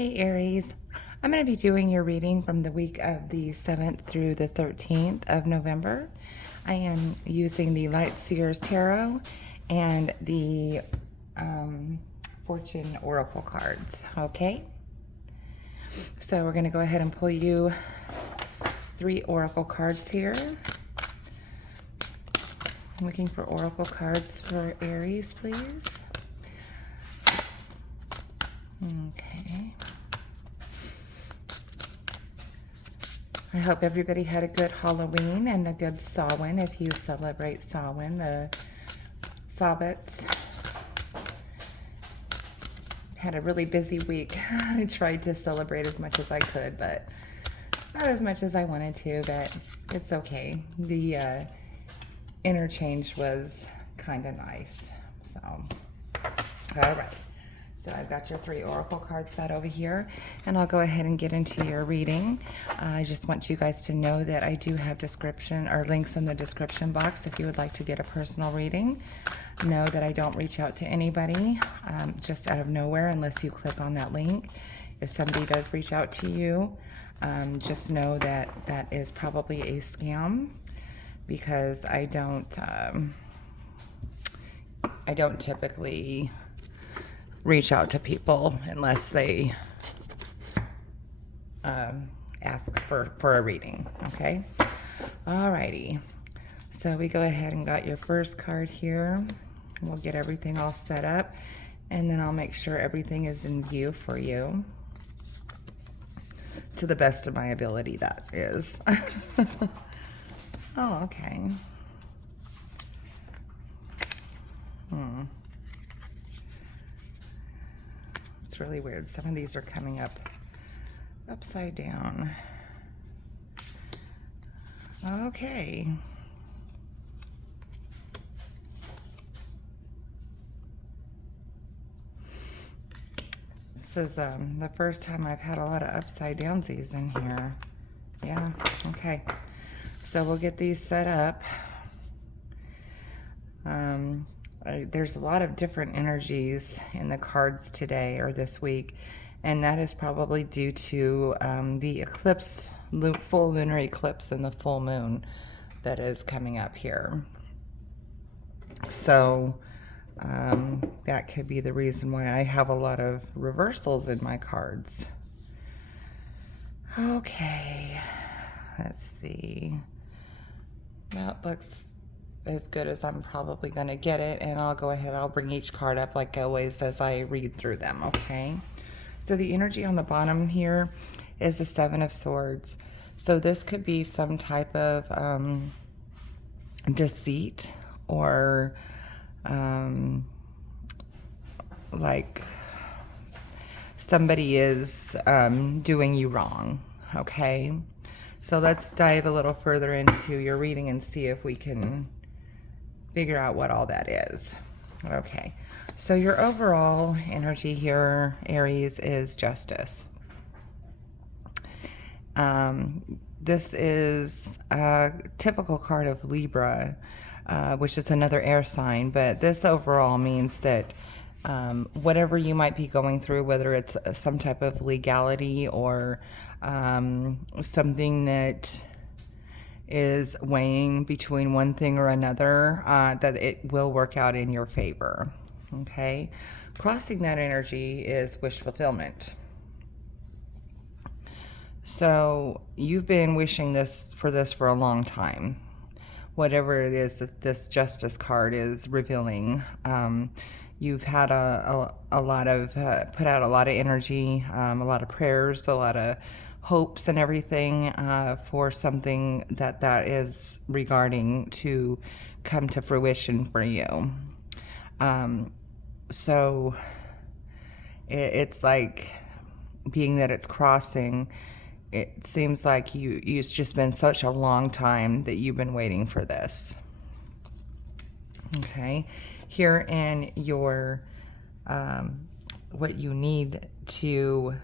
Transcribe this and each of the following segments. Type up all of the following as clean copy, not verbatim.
Hey Aries, I'm going to be doing your reading from the week of the 7th through the 13th of November. I am using the Light Seers Tarot and the Fortune Oracle cards, okay? So we're going to go ahead and pull you 3 Oracle cards here. I'm looking for Oracle cards for Aries, please. Okay. I hope everybody had a good Halloween and a good Samhain if you celebrate Samhain, the Sabbats. Had a really busy week. I tried to celebrate as much as I could, but not as much as I wanted to, but it's okay. The interchange was kind of nice. So, all right. So I've got your 3 Oracle cards set over here, and I'll go ahead and get into your reading. I just want you guys to know that I do have description or links in the description box if you would like to get a personal reading. Know that I don't reach out to anybody just out of nowhere unless you click on that link. If somebody does reach out to you, just know that that is probably a scam, because I don't typically reach out to people unless they ask for a reading, okay? Alrighty, so we go ahead and got your first card here. We'll get everything all set up, and then I'll make sure everything is in view for you to the best of my ability, that is. Oh, okay. It's really weird. Some of these are coming up upside down. Okay. This is the first time I've had a lot of upside downsies in here. Yeah, okay. So we'll get these set up. There's a lot of different energies in the cards today or this week, and that is probably due to the eclipse, full lunar eclipse and the full moon that is coming up here. So that could be the reason why I have a lot of reversals in my cards. Okay, let's see. That looks as good as I'm probably going to get it, and I'll go ahead, I'll bring each card up like always as I read through them, okay? So the energy on the bottom here is the 7 of Swords. So this could be some type of deceit, or like somebody is doing you wrong, okay? So let's dive a little further into your reading and see if we can figure out what all that is. Okay, so your overall energy here, Aries, is justice. This is a typical card of Libra, which is another air sign, but this overall means that whatever you might be going through, whether it's some type of legality or something that is weighing between one thing or another, that it will work out in your favor, okay? Crossing that energy is wish fulfillment. So you've been wishing for this for a long time. Whatever it is that this justice card is revealing, you've had a lot of, put out a lot of energy, a lot of prayers, a lot of hopes and everything for something that is regarding to come to fruition for you. So it's like, being that it's crossing, it seems like it's just been such a long time that you've been waiting for this. Okay, here in your what you need to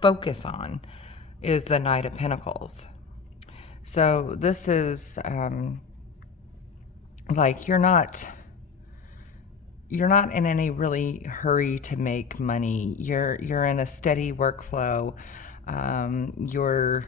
focus on is the Knight of Pentacles. So this is like you're not you're not in any really hurry to make money. You're in a steady workflow. You're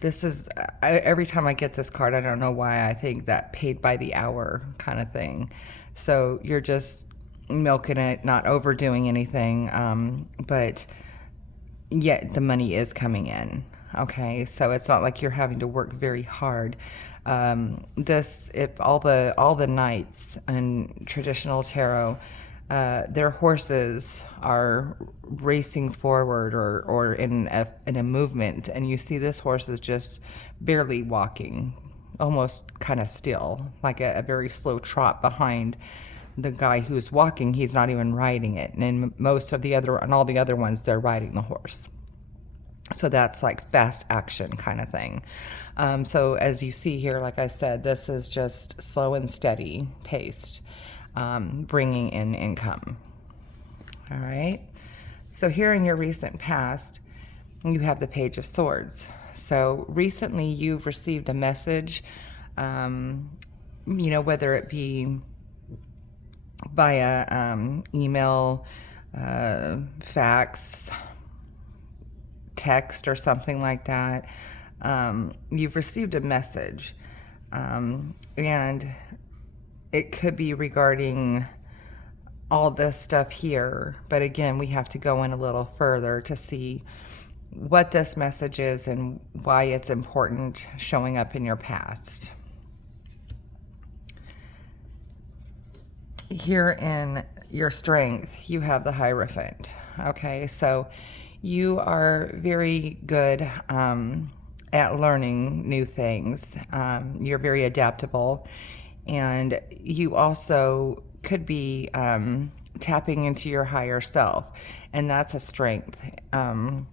this is every time I get this card, I don't know why I think that paid by the hour kind of thing. So you're just milking it, not overdoing anything, but yet the money is coming in. Okay, so it's not like you're having to work very hard. If all the knights in traditional tarot, their horses are racing forward or in a movement, and you see this horse is just barely walking, almost kind of still, like a very slow trot behind the guy who's walking. He's not even riding it, and in all the other ones, they're riding the horse. So that's like fast action kind of thing. So as you see here, like I said, this is just slow and steady paced, bringing in income. All right. So here in your recent past, you have the Page of Swords. So recently you've received a message, whether it be via email, fax, text, or something like that. You've received a message, and it could be regarding all this stuff here, but again, we have to go in a little further to see what this message is and why it's important showing up in your past. Here in your strength, you have the Hierophant. Okay, so you are very good at learning new things. You're very adaptable, and you also could be tapping into your higher self, and that's a strength in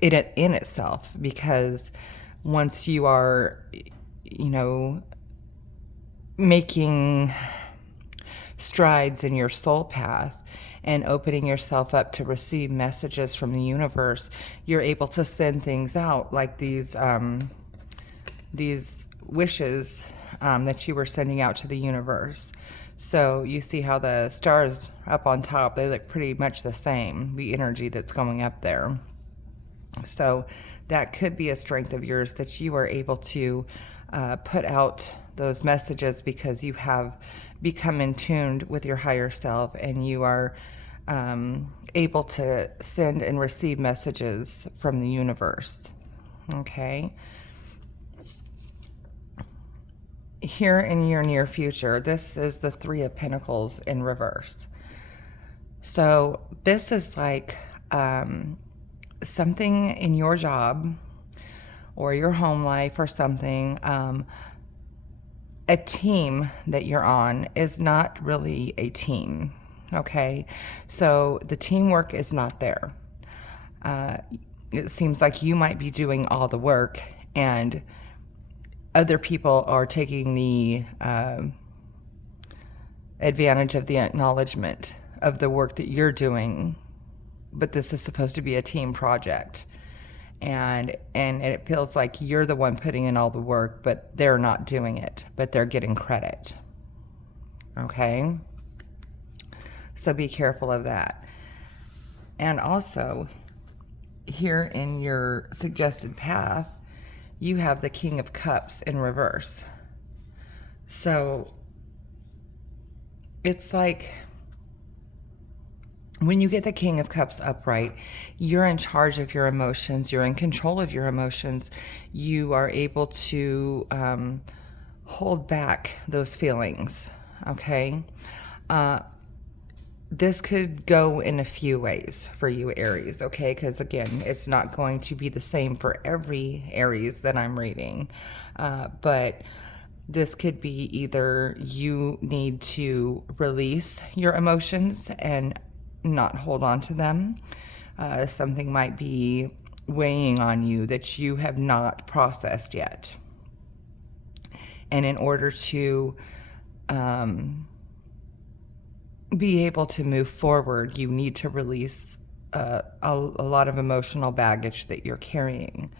itself, because once you are, making strides in your soul path and opening yourself up to receive messages from the universe, you're able to send things out like these wishes that you were sending out to the universe. So you see how the stars up on top, they look pretty much the same, the energy that's going up there. So that could be a strength of yours, that you are able to put out those messages because you have become in tune with your higher self, and you are able to send and receive messages from the universe. Okay. Here in your near future, this is the Three of Pentacles in reverse. So this is like something in your job or your home life or something. A team that you're on is not really a team. Okay, so the teamwork is not there. It seems like you might be doing all the work, and other people are taking the advantage of the acknowledgement of the work that you're doing. But this is supposed to be a team project, and it feels like you're the one putting in all the work, but they're not doing it, but they're getting credit. Okay, so be careful of that. And also, here in your suggested path, you have the King of Cups in reverse. So it's like, when you get the King of Cups upright, you're in charge of your emotions. You're in control of your emotions. You are able to hold back those feelings, okay? This could go in a few ways for you, Aries, okay? Because, again, it's not going to be the same for every Aries that I'm reading. But this could be either you need to release your emotions and not hold on to them. Something might be weighing on you that you have not processed yet. And in order to be able to move forward, you need to release a lot of emotional baggage that you're carrying.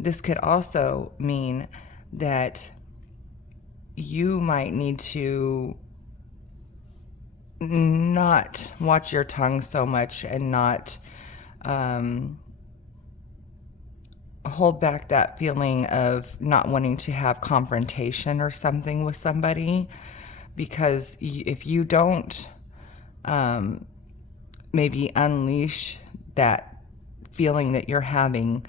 This could also mean that you might need to not watch your tongue so much and not hold back that feeling of not wanting to have confrontation or something with somebody, because if you don't maybe unleash that feeling that you're having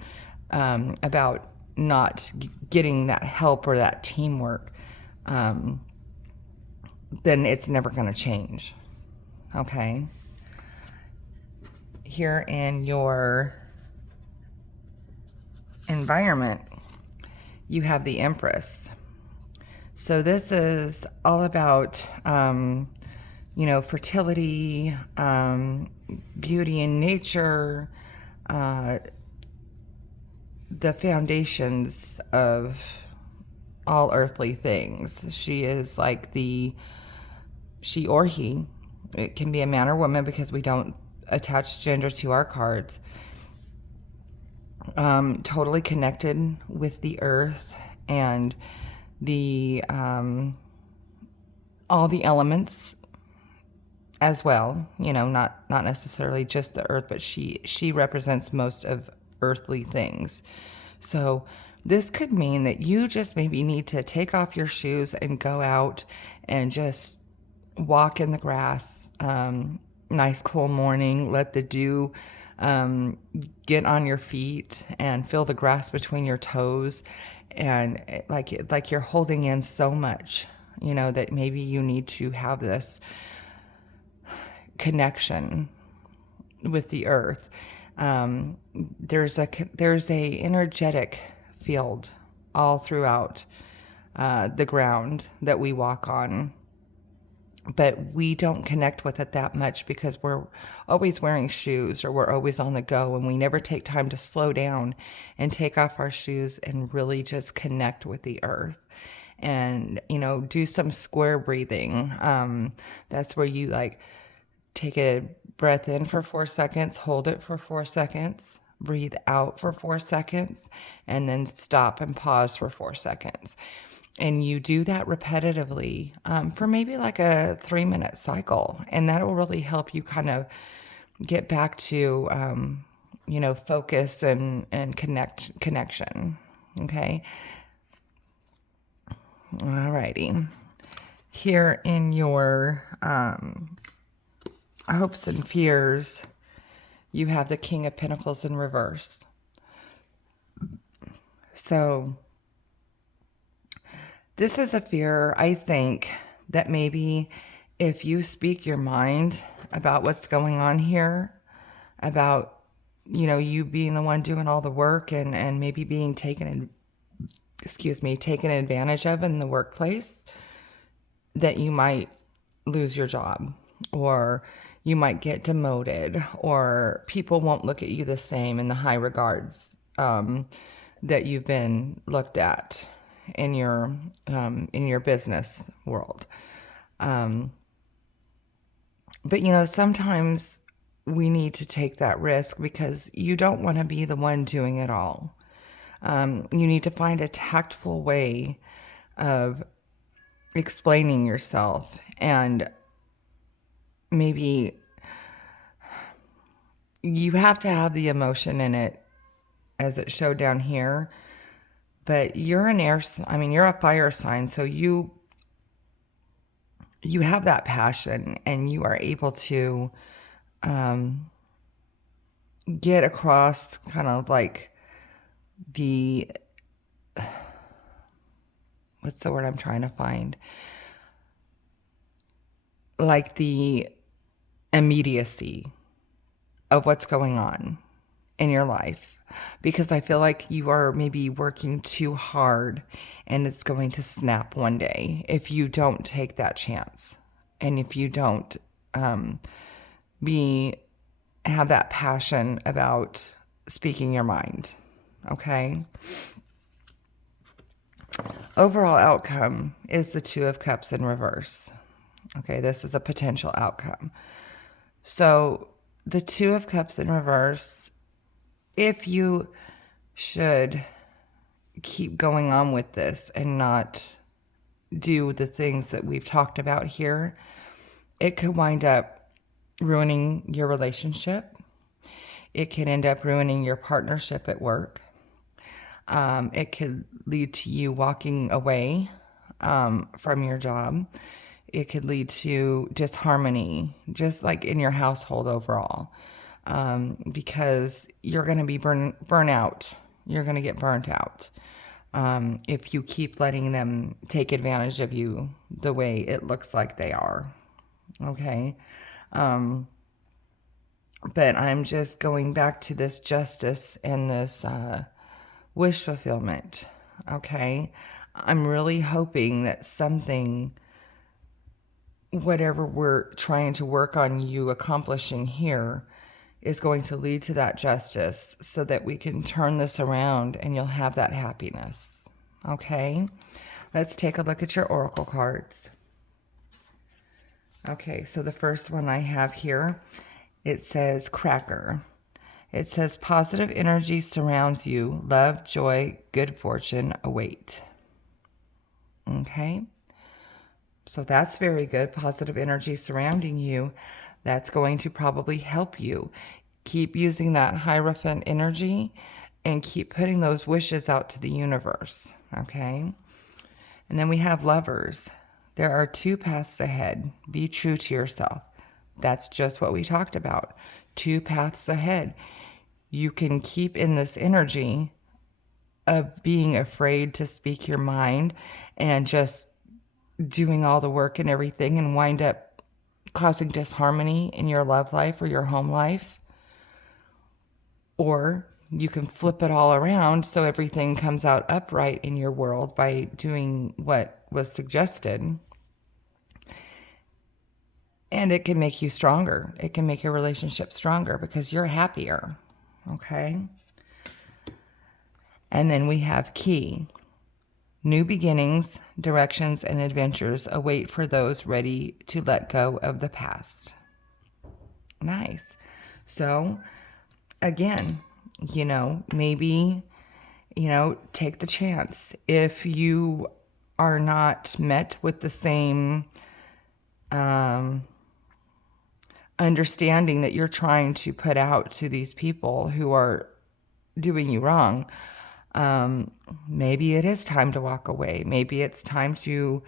about not getting that help or that teamwork, then it's never going to change. Okay? Here in your environment, you have the Empress. So this is all about, fertility, beauty in nature, the foundations of all earthly things. She is like she or he, it can be a man or woman because we don't attach gender to our cards, totally connected with the earth and the all the elements as well, not necessarily just the earth, but she represents most of earthly things. So this could mean that you just maybe need to take off your shoes and go out and just walk in the grass. Nice cool morning, let the dew get on your feet and feel the grass between your toes, and like you're holding in so much, that maybe you need to have this connection with the earth. There's a energetic field all throughout the ground that we walk on, but we don't connect with it that much because we're always wearing shoes or we're always on the go, and we never take time to slow down and take off our shoes and really just connect with the earth and do some square breathing. That's where you take a breath in for 4 seconds, hold it for 4 seconds, breathe out for 4 seconds, and then stop and pause for 4 seconds. And you do that repetitively for maybe like a 3-minute cycle. And that will really help you kind of get back to, focus and connection. Okay. Alrighty. Here in your hopes and fears, you have the King of Pentacles in reverse. So this is a fear, I think, that maybe if you speak your mind about what's going on here, about, you being the one doing all the work and maybe being taken advantage of in the workplace, that you might lose your job, or you might get demoted, or people won't look at you the same in the high regards that you've been looked at in your business world. But sometimes we need to take that risk because you don't want to be the one doing it all. You need to find a tactful way of explaining yourself, and maybe you have to have the emotion in it as it showed down here, but you're you're a fire sign, so you have that passion and you are able to get across kind of like what's the word I'm trying to find? Like the immediacy of what's going on in your life, because I feel like you are maybe working too hard and it's going to snap one day if you don't take that chance, and if you don't have that passion about speaking your mind. Okay. Overall outcome is the Two of Cups in reverse. Okay, this is a potential outcome. So the Two of Cups in reverse, if you should keep going on with this and not do the things that we've talked about here, it could wind up ruining your relationship. It can end up ruining your partnership at work. It could lead to you walking away from your job. It could lead to disharmony, just like in your household overall, because you're going to be burn out. You're going to get burnt out if you keep letting them take advantage of you the way it looks like they are. Okay. But I'm just going back to this justice and this wish fulfillment. Okay. I'm really hoping that something, whatever we're trying to work on you accomplishing here, is going to lead to that justice so that we can turn this around and you'll have that happiness. Okay. Let's take a look at your oracle cards. Okay, so the first one I have here, it says cracker. It says positive energy surrounds you. Love, joy, good fortune await. Okay. So that's very good. Positive energy surrounding you. That's going to probably help you. Keep using that Hierophant energy and keep putting those wishes out to the universe. Okay. And then we have lovers. There are two paths ahead. Be true to yourself. That's just what we talked about. Two paths ahead. You can keep in this energy of being afraid to speak your mind and just doing all the work and everything and wind up causing disharmony in your love life or your home life. Or you can flip it all around so everything comes out upright in your world by doing what was suggested. And it can make you stronger. It can make your relationship stronger because you're happier. Okay? And then we have key. New beginnings, directions, and adventures await for those ready to let go of the past. Nice. So, again, maybe, take the chance. If you are not met with the same understanding that you're trying to put out to these people who are doing you wrong, maybe it is time to walk away. Maybe it's time to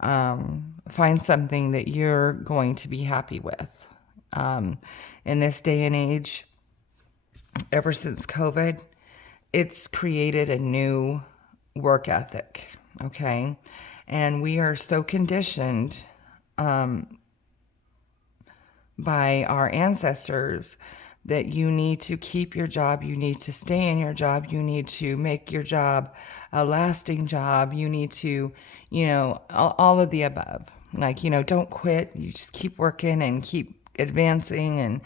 find something that you're going to be happy with. In this day and age, ever since COVID, it's created a new work ethic, okay? And we are so conditioned by our ancestors that you need to keep your job, you need to stay in your job, you need to make your job a lasting job, you need to, all of the above. Like, don't quit, you just keep working and keep advancing.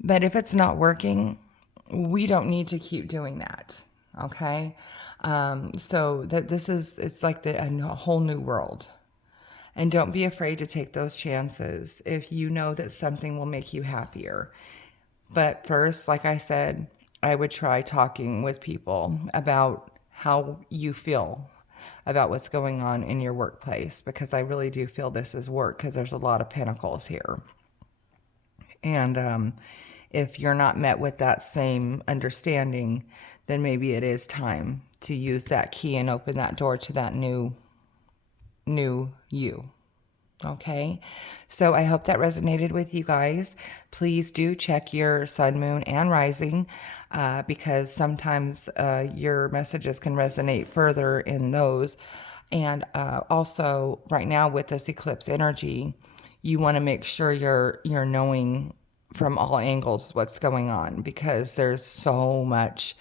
But if it's not working, we don't need to keep doing that, okay? So that it's like a whole new world. And don't be afraid to take those chances if you know that something will make you happier. But first, like I said, I would try talking with people about how you feel about what's going on in your workplace, because I really do feel this is work because there's a lot of pentacles here. And if you're not met with that same understanding, then maybe it is time to use that key and open that door to that new you. Okay, so I hope that resonated with you guys. Please do check your sun, moon, and rising because sometimes your messages can resonate further in those. And also, right now with this eclipse energy, you want to make sure you're knowing from all angles what's going on, because there's so much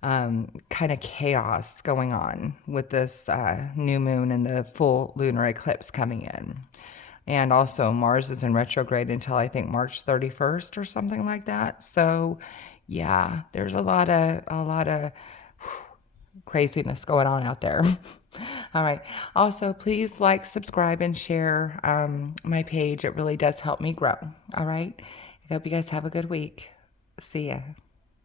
kind of chaos going on with this new moon and the full lunar eclipse coming in. And also Mars is in retrograde until I think March 31st or something like that. So yeah, there's a lot of craziness going on out there. All right. Also, please like, subscribe, and share my page. It really does help me grow. All right. I hope you guys have a good week. See ya.